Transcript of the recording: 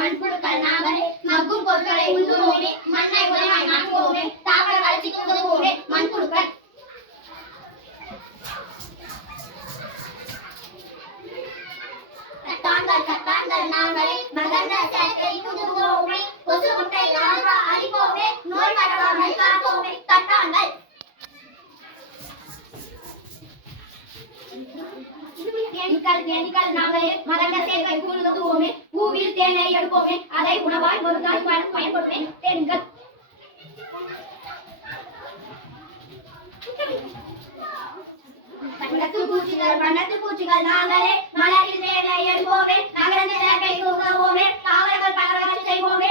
மண்புழுக்கள் நாங்களே மக்கும் பொருட்களை உண்ணுவோமே மண்ணை உரமாய் மாற்றுவோமே தாவர வளர்ச்சிக்கு உதவுவோமே மண்புழுக்கள். சத்தான்கள் நாங்களே மகரந்த சேர்க்கை உதவுவோமே கொசு முட்டை லார்வா அழிப்போமே நோய் பரவாமல் காப்போமே தட்டான்கள். தேனீக்கள் நாங்களே மகரந்த சேர்க்கை உதவுவோமே பூவில் தேனை எடுப்போமே அதை உணவாய் மருந்தாய் பயன்படுமே தேனீக்கள். வண்ணத்து பூச்சிகள் நாங்களே மலரில் தேனை எடுப்போமே மகரந்த சேர்க்கை உதவுவோமே தாவரங்கள் பரவல் செய்வோமே